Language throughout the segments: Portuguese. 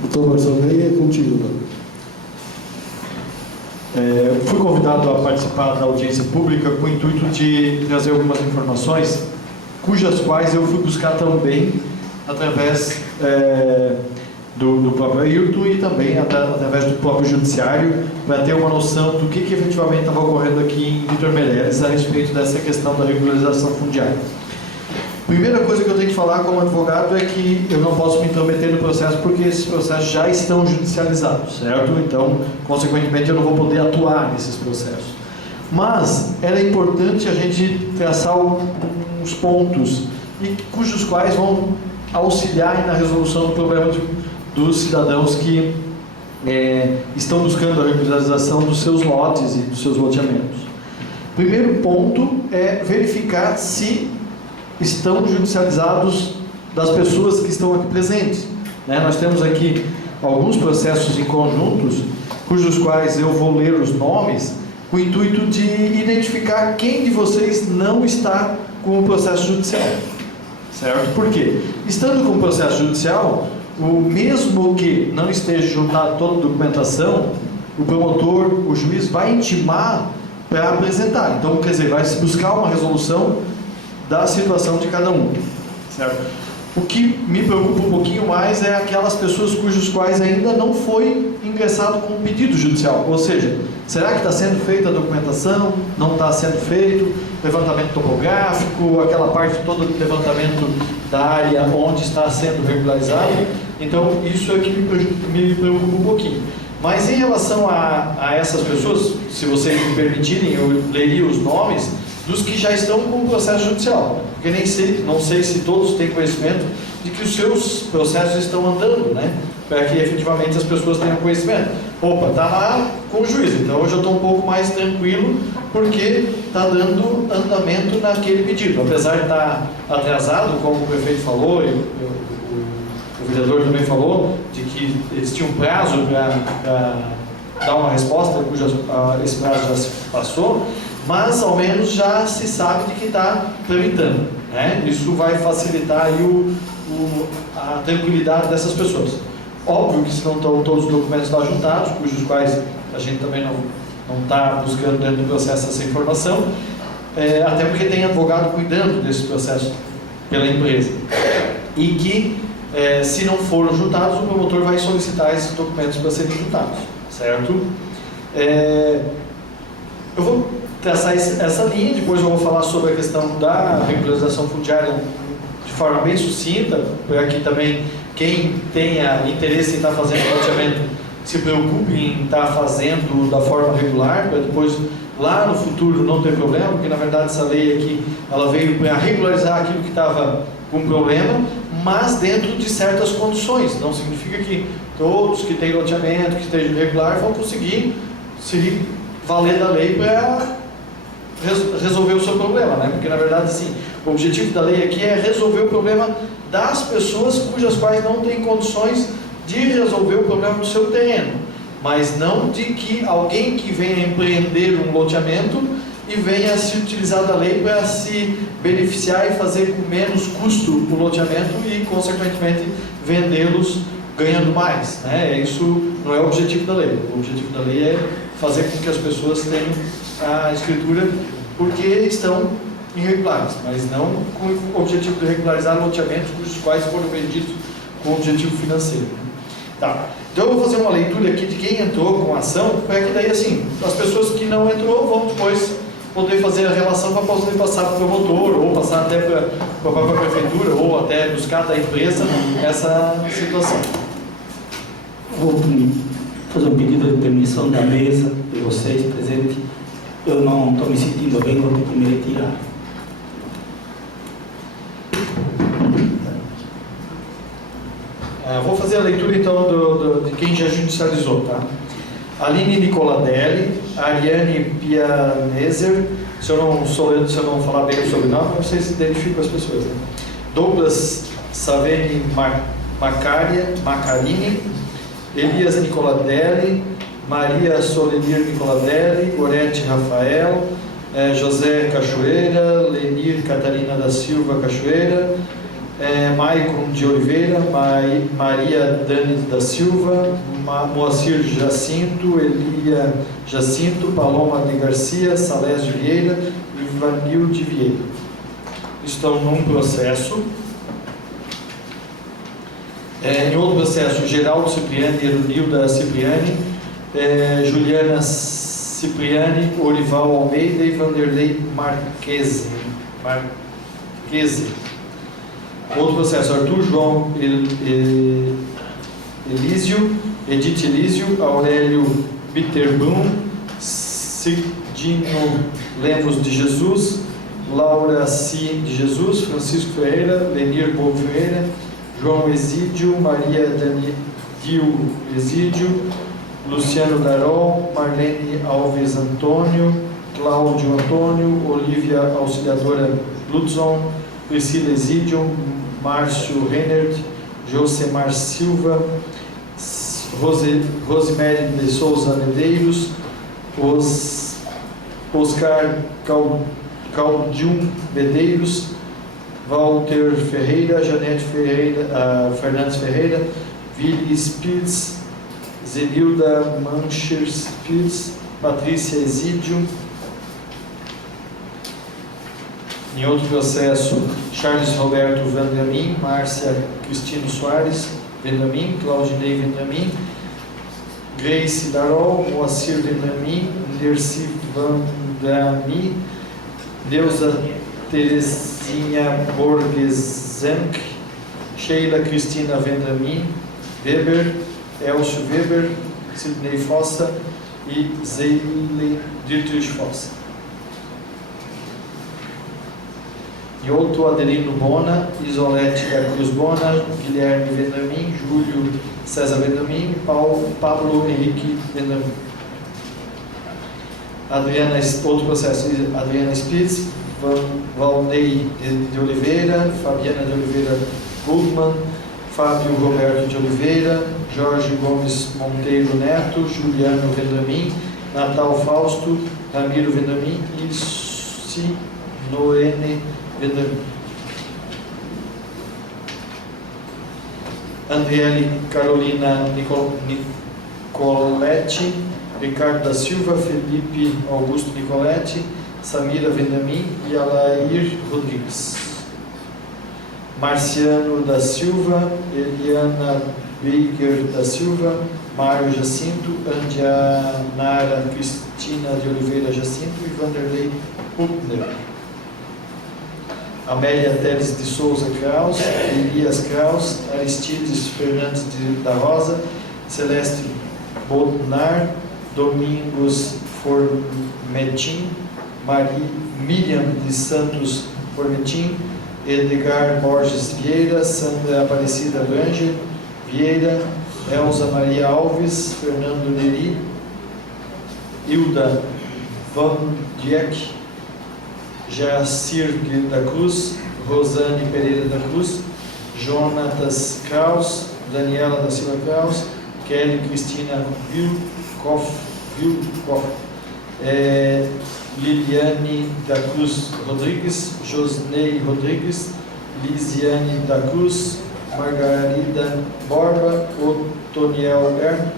Doutor Marcelo, é contigo. Fui convidado a participar da audiência pública com o intuito de trazer algumas informações, cujas quais eu fui buscar também através do próprio Ailton e também através do próprio Judiciário, para ter uma noção do que efetivamente estava ocorrendo aqui em Vítor Meireles a respeito dessa questão da regularização fundiária. Primeira coisa que eu tenho que falar como advogado é que eu não posso me intrometer no processo porque esses processos já estão judicializados, certo? Então, consequentemente, eu não vou poder atuar nesses processos. Mas era importante a gente traçar uns pontos cujos quais vão auxiliar na resolução do problema dos cidadãos que estão buscando a regularização dos seus lotes e dos seus loteamentos. Primeiro ponto é verificar se estão judicializados das pessoas que estão aqui presentes. Nós temos aqui alguns processos em conjuntos, cujos quais eu vou ler os nomes, com o intuito de identificar quem de vocês não está com o processo judicial. Certo? Por quê? Estando com o processo judicial, o mesmo que não esteja juntada toda a documentação, o promotor, o juiz vai intimar para apresentar. Então, quer dizer, vai se buscar uma resolução da situação de cada um, certo? O que me preocupa um pouquinho mais é aquelas pessoas cujos quais ainda não foi ingressado com um pedido judicial, ou seja, será que está sendo feita a documentação, não está sendo feito, levantamento topográfico, aquela parte toda do levantamento da área onde está sendo regularizado. Então, isso é que me preocupa um pouquinho. Mas em relação a essas pessoas, se vocês me permitirem, eu leria os nomes dos que já estão com o processo judicial, porque não sei se todos têm conhecimento de que os seus processos estão andando, para que efetivamente as pessoas tenham conhecimento. Opa, está lá com o juiz, então hoje eu estou um pouco mais tranquilo, porque está dando andamento naquele pedido, apesar de estar atrasado, como o prefeito falou, e o vereador também falou, de que eles tinham um prazo para dar uma resposta, esse prazo já se passou, mas ao menos já se sabe de que está tramitando. Isso vai facilitar aí a tranquilidade dessas pessoas. Óbvio que se não estão todos os documentos lá juntados, cujos quais a gente também não está buscando dentro do processo essa informação, até porque tem advogado cuidando desse processo pela empresa. E que, se não foram juntados, o promotor vai solicitar esses documentos para serem juntados, certo? Eu vou traçar essa linha, depois eu vou falar sobre a questão da regularização fundiária de forma bem sucinta, para que também quem tenha interesse em estar fazendo loteamento se preocupe em estar fazendo da forma regular, para depois lá no futuro não ter problema, porque na verdade essa lei aqui ela veio para regularizar aquilo que estava com problema, mas dentro de certas condições. Não significa que todos que têm loteamento, que estejam regular, vão conseguir se valer da lei para resolver o seu problema, porque na verdade assim, o objetivo da lei aqui é resolver o problema das pessoas cujas quais não têm condições de resolver o problema do seu terreno, mas não de que alguém que venha empreender um loteamento e venha se utilizar da lei para se beneficiar e fazer com menos custo o loteamento e consequentemente vendê-los ganhando mais, Isso não é o objetivo da lei. O objetivo da lei é fazer com que as pessoas tenham a escritura porque estão irregulares, mas não com o objetivo de regularizar loteamentos cujos quais foram vendidos com objetivo financeiro. Tá. Então eu vou fazer uma leitura aqui de quem entrou com a ação, para que daí assim, as pessoas que não entrou vão depois poder fazer a relação para poder passar para o promotor, ou passar até para a própria prefeitura, ou até buscar da empresa essa situação. Vou fazer um pedido de permissão da mesa, de vocês presentes. Eu não estou me sentindo bem, vou ter que me retirar. Vou fazer a leitura então de quem já judicializou, tá? Aline Nicoladelli, Ariane Pianeser, se eu não falar bem o sobrenome, vocês identificam as pessoas, Douglas Saveni Macarini, Elias Nicoladelli, Maria Solenir Nicoladelli, Gorete Rafael, José Cachoeira, Lenir Catarina da Silva Cachoeira, Maicon de Oliveira, Maria Dani da Silva, Moacir Jacinto, Elia Jacinto, Paloma de Garcia, Salés de Vieira e Vanil de Vieira. Estão num processo. Em outro processo, Geraldo Cipriani, Erunilda Cipriani, Juliana Cipriani, Orival Almeida e Vanderlei Marquese. Outro processo, Arthur João Elísio, Edith Elísio, Aurélio Bitterblum, Cidino Lemos de Jesus, Laura C. de Jesus, Francisco Ferreira, Lenir Bovo Ferreira, João Exídio, Maria Danil Exídio, Luciano Darol, Marlene Alves Antônio, Cláudio Antônio, Olivia Auxiliadora Lutzon, Priscila Exídio, Márcio Reinert, Josemar Silva, Rosemary de Souza Medeiros, Oscar Caldium Medeiros, Walter Ferreira, Janete Ferreira, Fernandes Ferreira, Vili Spitz, Zenilda Mancher Spitz, Patrícia Exídio. Em outro processo, Charles Roberto Vendamin, Márcia Cristino Soares Vendamin, Claudinei Vendamin, Grace Darol, Moacir Vendamin, Dercy Vandami, Deusa Terezinha Borgesenk, Sheila Cristina Vendamin, Weber, Elcio Weber, Sidney Fossa e Zeile Dietrich Fossa. Yoto Adelino Bona, Isolete da Cruz Bona, Guilherme Vendamin, Júlio César Vendamin, Pablo Henrique Vendamin. Outro processo, Adriana Spitz, Valnei de Oliveira, Fabiana de Oliveira Goldman, Fábio Roberto de Oliveira, Jorge Gomes Monteiro Neto, Juliano Vendamin, Natal Fausto, Ramiro Vendamin e Sinoene Vendamin. Andriele Carolina Nicoletti, Ricardo da Silva, Felipe Augusto Nicoletti, Samira Vendamin e Alair Rodrigues. Marciano da Silva, Eliana Baker da Silva, Mário Jacinto, Andianara Cristina de Oliveira Jacinto e Vanderlei Huppner. Amélia Teles de Souza Kraus, Elias Kraus, Aristides Fernandes da Rosa, Celeste Bodnar, Domingos Formetim, Miriam de Santos Formetim, Edgar Borges Vieira, Sandra Aparecida Granger Vieira, Elza Maria Alves, Fernando Neri, Hilda Van Dieck, Jacir da Cruz, Rosane Pereira da Cruz, Jonatas Kraus, Daniela da Silva Kraus, Kelly Cristina Wilkoff, Liliane da Cruz Rodrigues, Josnei Rodrigues, Lisiane da Cruz, Margarida Borba, Otoniel Ern,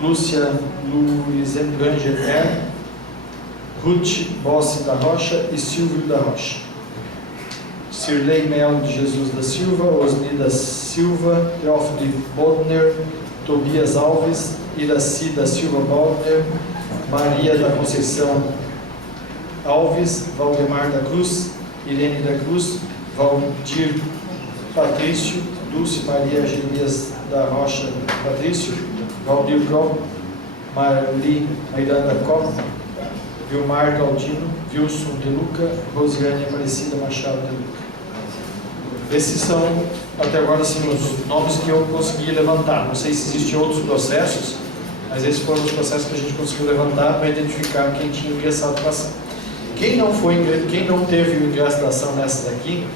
Lúcia Luizen Granger Ern, Ruth Bossi da Rocha e Silvio da Rocha. Cirlei Mel de Jesus da Silva, Osni da Silva, Teófilo Bodner, Tobias Alves, Iraci da Silva Bodner, Maria da Conceição Alves, Valdemar da Cruz, Irene da Cruz, Valdir Patrício, Dulce Maria Genias da Rocha Patrício, Valdir Gol, Marli Miranda Costa, Vilmar Galdino, Wilson de Luca, Rosiane Aparecida Machado de Luca. Esses são, até agora, assim, os nomes que eu consegui levantar. Não sei se existem outros processos, mas esses foram os processos que a gente conseguiu levantar para identificar quem tinha ingressado com a ação. Quem não teve o ingresso da ação nessas aqui,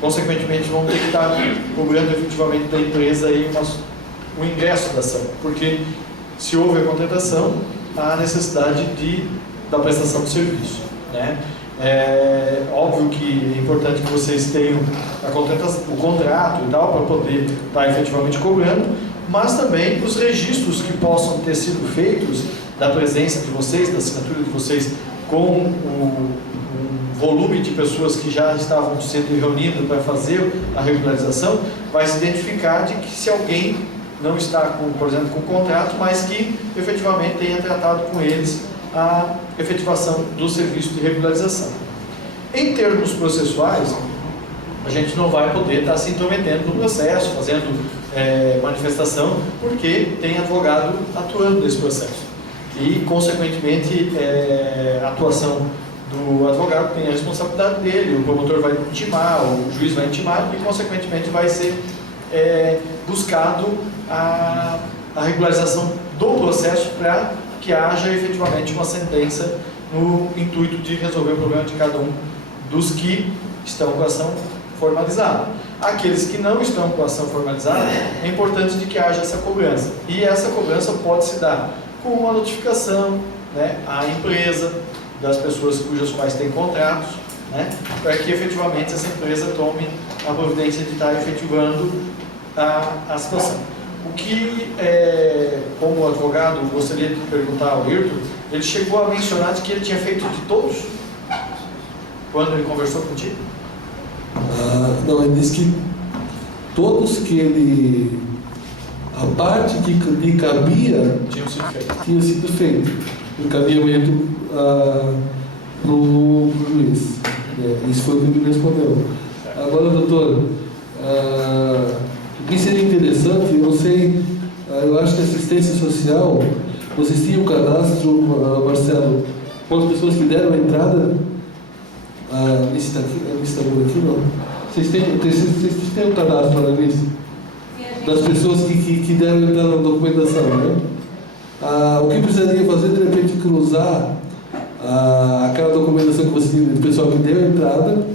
consequentemente vão ter que estar cobrando efetivamente da empresa aí o ingresso da ação, porque se houve a contratação, há necessidade da prestação de serviço, né? É óbvio que é importante que vocês tenham o contrato e tal, para poder estar efetivamente cobrando, mas também os registros que possam ter sido feitos da presença de vocês, da assinatura de vocês, com o volume de pessoas que já estavam sendo reunidas para fazer a regularização, vai se identificar de que se alguém não está, por exemplo, com contrato, mas que efetivamente tenha tratado com eles a efetivação do serviço de regularização. Em termos processuais, a gente não vai poder estar se intrometendo no processo, fazendo manifestação, porque tem advogado atuando nesse processo. E, consequentemente, a atuação do advogado tem a responsabilidade dele, o promotor vai intimar, o juiz vai intimar e, consequentemente, vai ser buscado a regularização do processo para que haja efetivamente uma sentença no intuito de resolver o problema de cada um dos que estão com a ação formalizada. Aqueles que não estão com a ação formalizada, é importante de que haja essa cobrança. E essa cobrança pode se dar com uma notificação, né, à empresa, das pessoas cujas quais tem contratos, né, para que efetivamente essa empresa tome a providência de estar efetivando a situação. O que, como advogado, eu gostaria de perguntar ao Ayrton, ele chegou a mencionar de que ele tinha feito de todos, quando ele conversou contigo? Não, ele disse que todos que ele... A parte que lhe cabia tinha sido feito. O encaminhamento no juiz. Isso foi o que ele respondeu. Agora, doutor, o que seria interessante, eu não sei, eu acho que a assistência social, vocês tinham um cadastro, Marcelo, com as pessoas que deram a entrada nesse tabuleiro aqui, não? Vocês têm um cadastro na lista? Das pessoas que deram entrada na documentação, né? O que precisaria fazer, de repente, cruzar aquela documentação que você tem do pessoal que deu entrada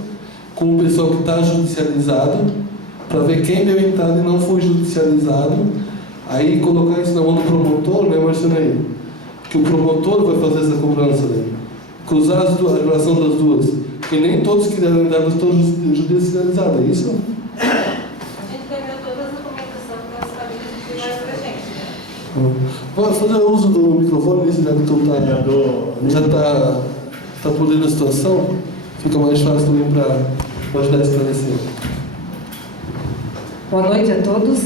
com o pessoal que está judicializado, para ver quem deu entrada e não foi judicializado, aí colocar isso na mão do promotor, né, Marcenaí? Que o promotor vai fazer essa cobrança, né? Cruzar a relação das duas, porque nem todos que deram entrada estão judicializados, é isso? Vou fazer uso do microfone, já que tu já está por dentro da situação, fica mais fácil também para ajudar a esclarecer. Boa noite a todos.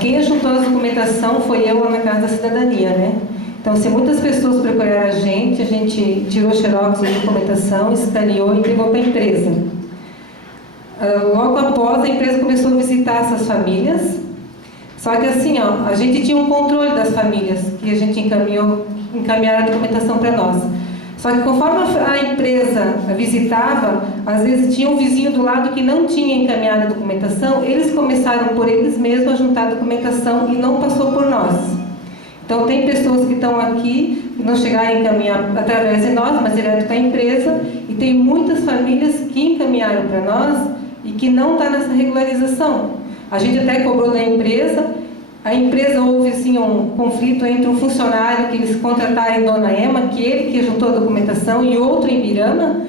Quem ajuntou a documentação foi eu lá na Casa da Cidadania, né? Então, se muitas pessoas procuraram a gente tirou xerox da documentação, escaneou e entregou para a empresa. Logo após, a empresa começou a visitar essas famílias. Só que assim, a gente tinha um controle das famílias que a gente encaminharam a documentação para nós. Só que conforme a empresa visitava, às vezes tinha um vizinho do lado que não tinha encaminhado a documentação, eles começaram por eles mesmos a juntar a documentação e não passou por nós. Então tem pessoas que estão aqui e não chegaram a encaminhar através de nós, mas direto da empresa, e tem muitas famílias que encaminharam para nós e que não está nessa regularização. A gente até cobrou da empresa, a empresa houve assim, um conflito entre um funcionário que eles contrataram em Dona Ema, que ele que juntou a documentação, e outro em Birama.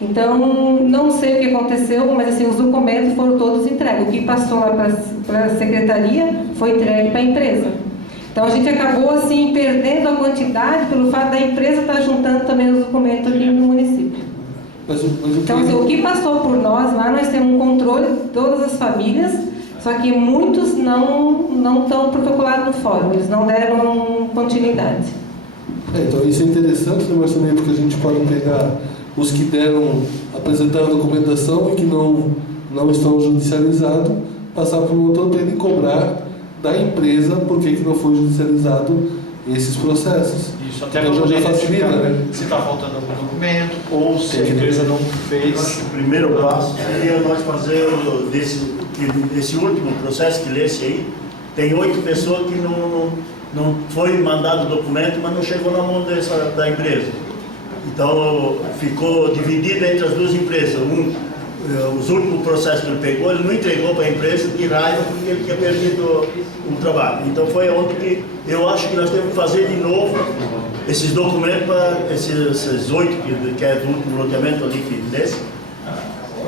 Então, não sei o que aconteceu, mas assim, os documentos foram todos entregues. O que passou lá para a secretaria foi entregue para a empresa. Então, a gente acabou assim, perdendo a quantidade pelo fato da empresa estar juntando também os documentos aqui no município. Então, assim, o que passou por nós lá, nós temos um controle de todas as famílias. Só que muitos não estão protocolados no fórum, eles não deram continuidade. Então isso é interessante, né, Marcenaí, porque a gente pode pegar os que apresentaram a documentação e que não estão judicializados, passar para o motor para ele cobrar da empresa por que não foi judicializado esses processos. Isso, até então já facilita, né? Se está faltando algum documento ou se a empresa não fez. O primeiro passo seria nós fazer desse último processo que lesse aí, tem 8 pessoas que não foi mandado o documento, mas não chegou na mão da empresa. Então ficou dividido entre as duas empresas. Um os últimos processos que ele pegou, ele não entregou para a empresa de raiva porque ele tinha perdido o trabalho. Então foi onde que eu acho que nós temos que fazer de novo esses documentos para esses 8 que é do último loteamento ali que desse,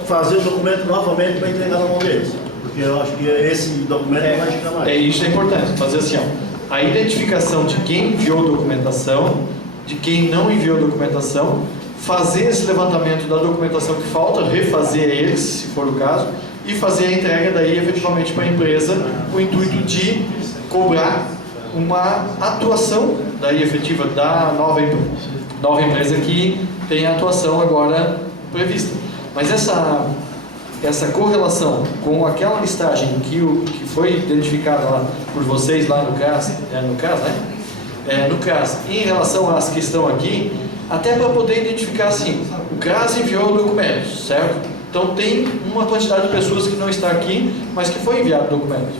fazer o documento novamente para entregar na mão deles. Porque eu acho que esse documento não vai chegar mais. Isso é importante, fazer assim, ó, a identificação de quem enviou documentação, de quem não enviou documentação, fazer esse levantamento da documentação que falta, refazer eles, se for o caso, e fazer a entrega daí efetivamente para a empresa, com o intuito de cobrar uma atuação daí efetiva da nova empresa que tem a atuação agora prevista. Mas essa correlação com aquela listagem que foi identificada lá por vocês lá no CRAS, no CRAS, em relação às que estão aqui, até para poder identificar assim, o CRAS enviou documentos, certo? Então tem uma quantidade de pessoas que não está aqui, mas que foi enviado documentos.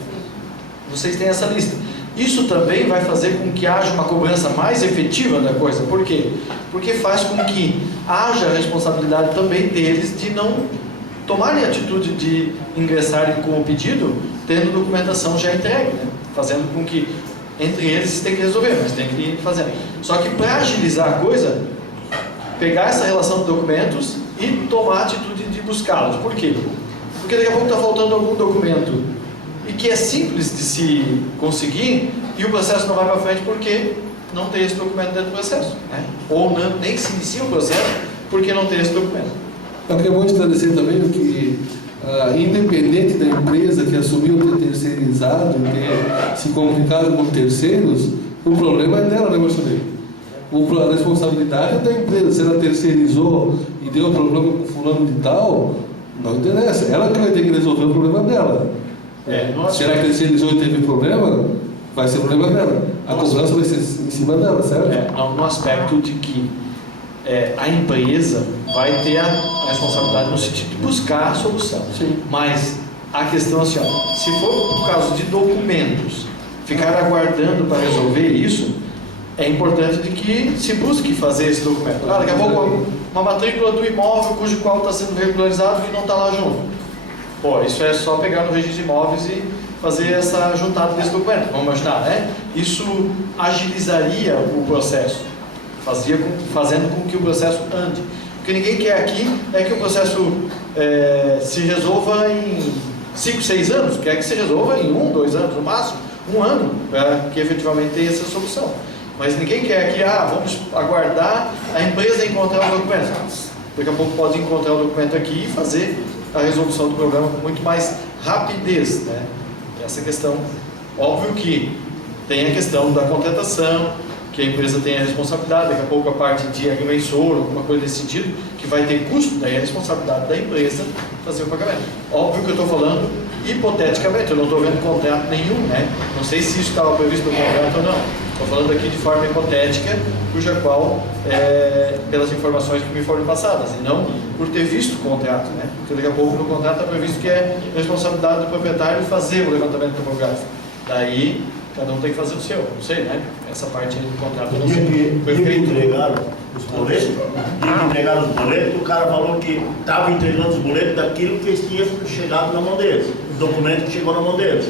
Vocês têm essa lista. Isso também vai fazer com que haja uma cobrança mais efetiva da coisa. Por quê? Porque faz com que haja a responsabilidade também deles de não tomarem a atitude de ingressarem com o pedido, tendo documentação já entregue, né? Fazendo com que entre eles tem que resolver, mas tem que ir fazendo. Só que para agilizar a coisa, pegar essa relação de documentos e tomar a atitude de buscá-los. Por quê? Porque daqui a pouco está faltando algum documento e que é simples de se conseguir e o processo não vai para frente porque não tem esse documento dentro do processo, né? Ou não, nem se inicia o processo porque não tem esse documento. Eu quero esclarecer também que, independente da empresa que assumiu ter terceirizado, ter se comunicado com terceiros, o problema é dela, né, Marcelino? A responsabilidade é da empresa. Se ela terceirizou e deu problema com fulano de tal, não interessa. Ela que vai ter que resolver o problema dela. Se ela terceirizou e teve problema, vai ser problema dela. A cobrança vai ser em cima dela, certo? No aspecto de que a empresa vai ter a responsabilidade no sentido de buscar a solução. Sim. Mas a questão é assim, ó, se for por causa de documentos, ficar aguardando para resolver isso, é importante de que se busque fazer esse documento. Daqui a pouco uma matrícula do imóvel cujo qual está sendo regularizado e não está lá junto. Pô, isso é só pegar no registro de imóveis e fazer essa juntada desse documento. Vamos imaginar, né? Isso agilizaria o processo, fazendo com que o processo ande. O que ninguém quer aqui é que o processo se resolva em 5, 6 anos, quer que se resolva em 1, 2 anos, no máximo, 1 ano, para que efetivamente tenha essa solução. Mas ninguém quer que, vamos aguardar a empresa encontrar o documento. Daqui a pouco pode encontrar o documento aqui e fazer a resolução do problema com muito mais rapidez, né? Essa questão, óbvio que tem a questão da contratação, que a empresa tem a responsabilidade, daqui a pouco a parte de agrimensor, alguma coisa nesse sentido, que vai ter custo, daí é a responsabilidade da empresa fazer o pagamento. Óbvio que eu estou falando hipoteticamente, eu não estou vendo contrato nenhum, né? Não sei se isso estava previsto no contrato ou não. Estou falando aqui de forma hipotética, cuja qual, pelas informações que me foram passadas, e não por ter visto o contrato, né? Porque daqui a pouco no contrato está previsto que é responsabilidade do proprietário fazer o levantamento topográfico. Daí, cada um tem que fazer o seu, não sei, né? Essa parte aí do contrato não sei. Que entregaram os boletos, o cara falou que estava entregando os boletos daquilo que tinha chegado na mão deles, o documento que chegou na mão deles.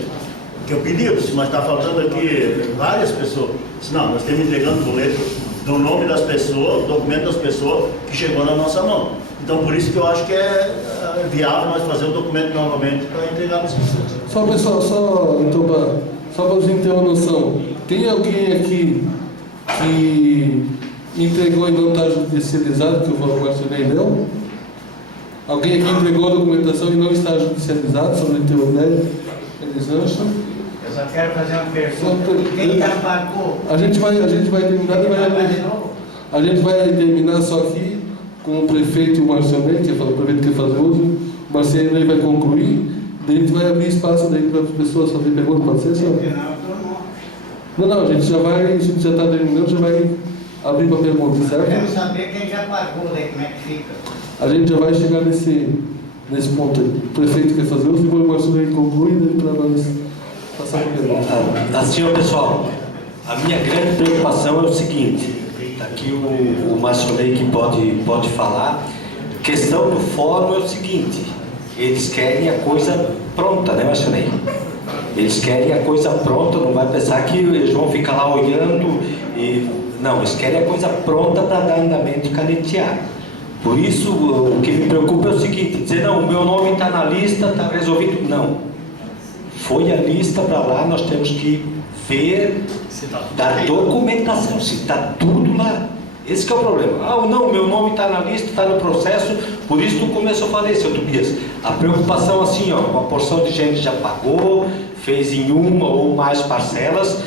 Que eu pedi, mas está faltando aqui várias pessoas. Disse, não, nós estamos entregando o boleto do nome das pessoas, do documento das pessoas que chegou na nossa mão. Então, por isso que eu acho que é viável nós fazer o documento novamente para entregar as pessoas. Só, pessoal, então, só para a gente ter uma noção, tem alguém aqui que entregou e não está judicializado, que eu mencionei não? Alguém aqui entregou a documentação e não está judicializado, só não tem uma ideia? Eles acham? Eu só quero fazer uma pergunta. Quem já pagou? A gente vai terminar a gente vai terminar só aqui com o prefeito e o Marciano, que o prefeito quer fazer uso, o Marciano vai concluir, daí a gente vai abrir espaço daí para as pessoas fazer perguntas, pode ser, senhor? Não, a gente já está terminando, já vai abrir para perguntas, certo? Queremos saber quem já pagou, daí como é que fica. A gente já vai chegar nesse ponto aí. O prefeito quer fazer uso, depois o Marciano conclui, daí para nós passar para perguntas. Assim, pessoal, a minha grande preocupação é o seguinte, aqui o Marcionei que pode falar, questão do fórum é o seguinte, eles querem a coisa pronta, né, Marcelei? Eles querem a coisa pronta, não vai pensar que eles vão ficar lá olhando e... Não, eles querem a coisa pronta para dar andamento e canetear. Por isso, o que me preocupa é o seguinte, dizer, não, o meu nome está na lista, está resolvido. Não. Foi a lista para lá, nós temos que ver da documentação, se está tudo lá. Esse que é o problema. Ah, não, meu nome está na lista, está no processo, por isso tu começou a fazer, seu Tobias. A preocupação assim, ó, uma porção de gente já pagou, fez em uma ou mais parcelas,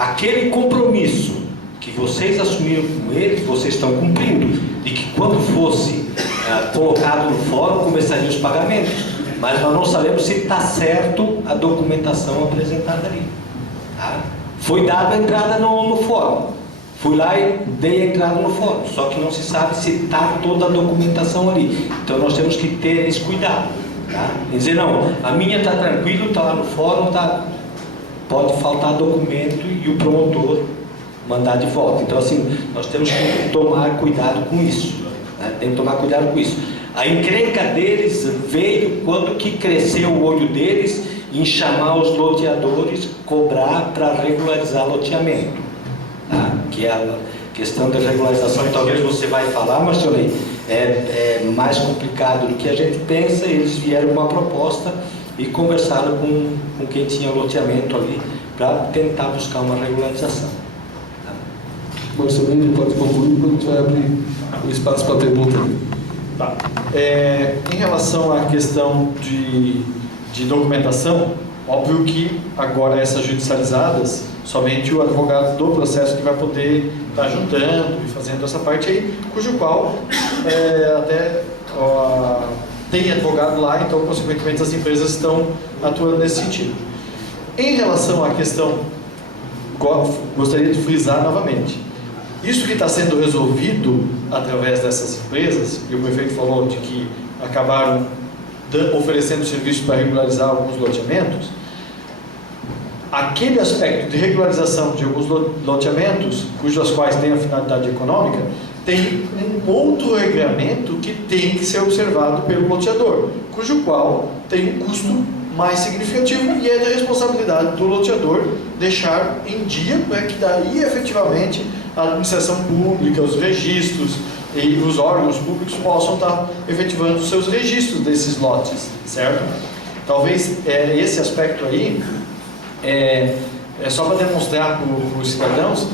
aquele compromisso que vocês assumiram com eles, vocês estão cumprindo, e que quando fosse colocado no fórum, começariam os pagamentos. Mas nós não sabemos se está certo a documentação apresentada ali. Tá? Foi dada a entrada no fórum. Fui lá e dei a entrada no fórum, só que não se sabe se está toda a documentação ali. Então nós temos que ter esse cuidado. Tá? Quer dizer, não, a minha está tranquilo, está lá no fórum, pode faltar documento e o promotor mandar de volta. Então assim, nós temos que tomar cuidado com isso. Né? Tem que tomar cuidado com isso. A encrenca deles veio quando que cresceu o olho deles em chamar os loteadores, cobrar para regularizar loteamento. Tá? Que é a questão da regularização, talvez você vai falar, mas é mais complicado do que a gente pensa. Eles vieram com uma proposta e conversaram com quem tinha loteamento ali para tentar buscar uma regularização. Tá? Marcelino, pode concluir, quando a gente vai abrir o espaço para pergunta. Tá. Em relação à questão de documentação, óbvio que agora essas judicializadas, somente o advogado do processo que vai poder estar juntando e fazendo essa parte aí, cujo qual tem advogado lá, então consequentemente as empresas estão atuando nesse sentido. Em relação à questão, gostaria de frisar novamente, isso que está sendo resolvido através dessas empresas, e o prefeito falou de que acabaram oferecendo serviços para regularizar alguns loteamentos, aquele aspecto de regularização de alguns loteamentos, cujas quais têm a finalidade econômica, tem um outro regramento que tem que ser observado pelo loteador, cujo qual tem um custo mais significativo e é da responsabilidade do loteador deixar em dia para que daí efetivamente a administração pública, os registros e os órgãos públicos possam estar efetivando os seus registros desses lotes, certo? Talvez esse aspecto aí é só para demonstrar para os cidadãos,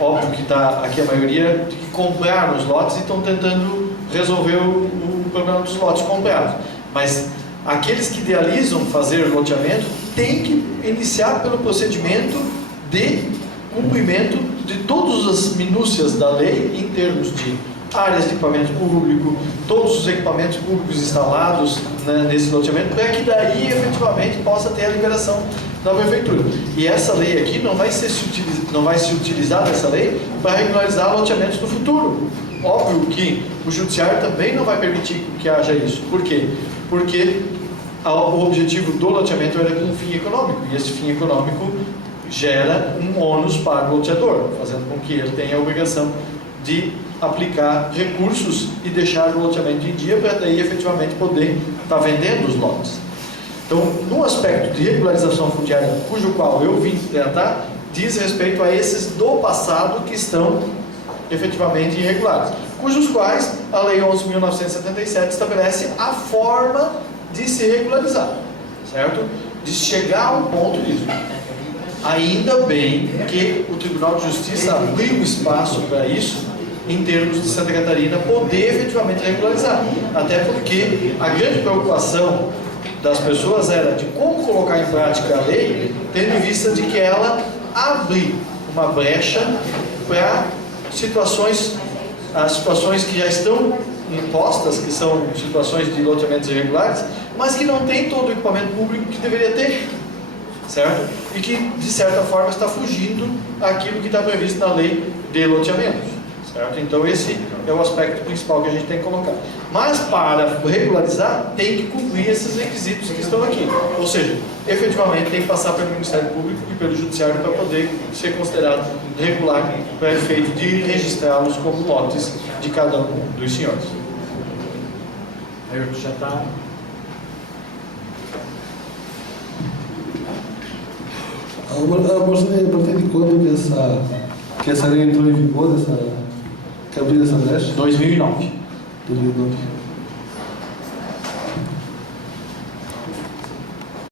óbvio que está aqui a maioria que compraram os lotes e estão tentando resolver o problema dos lotes comprados, mas aqueles que idealizam fazer loteamento têm que iniciar pelo procedimento de cumprimento de todas as minúcias da lei em termos de áreas de equipamento público, todos os equipamentos públicos instalados, né, nesse loteamento, para que daí efetivamente possa ter a liberação da prefeitura. E essa lei aqui não vai se utilizar dessa lei para regularizar loteamentos no futuro. Óbvio que o judiciário também não vai permitir que haja isso. Por quê? Porque o objetivo do loteamento era com um fim econômico, e esse fim econômico gera um ônus para o loteador, fazendo com que ele tenha a obrigação de aplicar recursos e deixar o loteamento em dia para daí efetivamente poder estar vendendo os lotes. Então, no aspecto de regularização fundiária, cujo qual eu vim tratar, diz respeito a esses do passado que estão efetivamente irregulares, cujos quais a Lei 11.977 estabelece a forma de se regularizar, certo? De chegar ao ponto disso. Ainda bem que o Tribunal de Justiça abriu espaço para isso, em termos de Santa Catarina, poder efetivamente regularizar. Até porque a grande preocupação das pessoas era de como colocar em prática a lei, tendo em vista de que ela abre uma brecha para as situações que já estão impostas, que são situações de loteamentos irregulares, mas que não tem todo o equipamento público que deveria ter, certo? E que, de certa forma, está fugindo àquilo que está previsto na lei de loteamentos, certo? Então, esse é o aspecto principal que a gente tem que colocar. Mas, para regularizar, tem que cumprir esses requisitos que estão aqui. Ou seja, efetivamente, tem que passar pelo Ministério Público e pelo Judiciário para poder ser considerado regular para efeito de registrá-los como lotes de cada um dos senhores. Ayrton já está Marcelo, a partir de quando que essa lei entrou em vigor, que abriu essa brecha? 2009. 2009.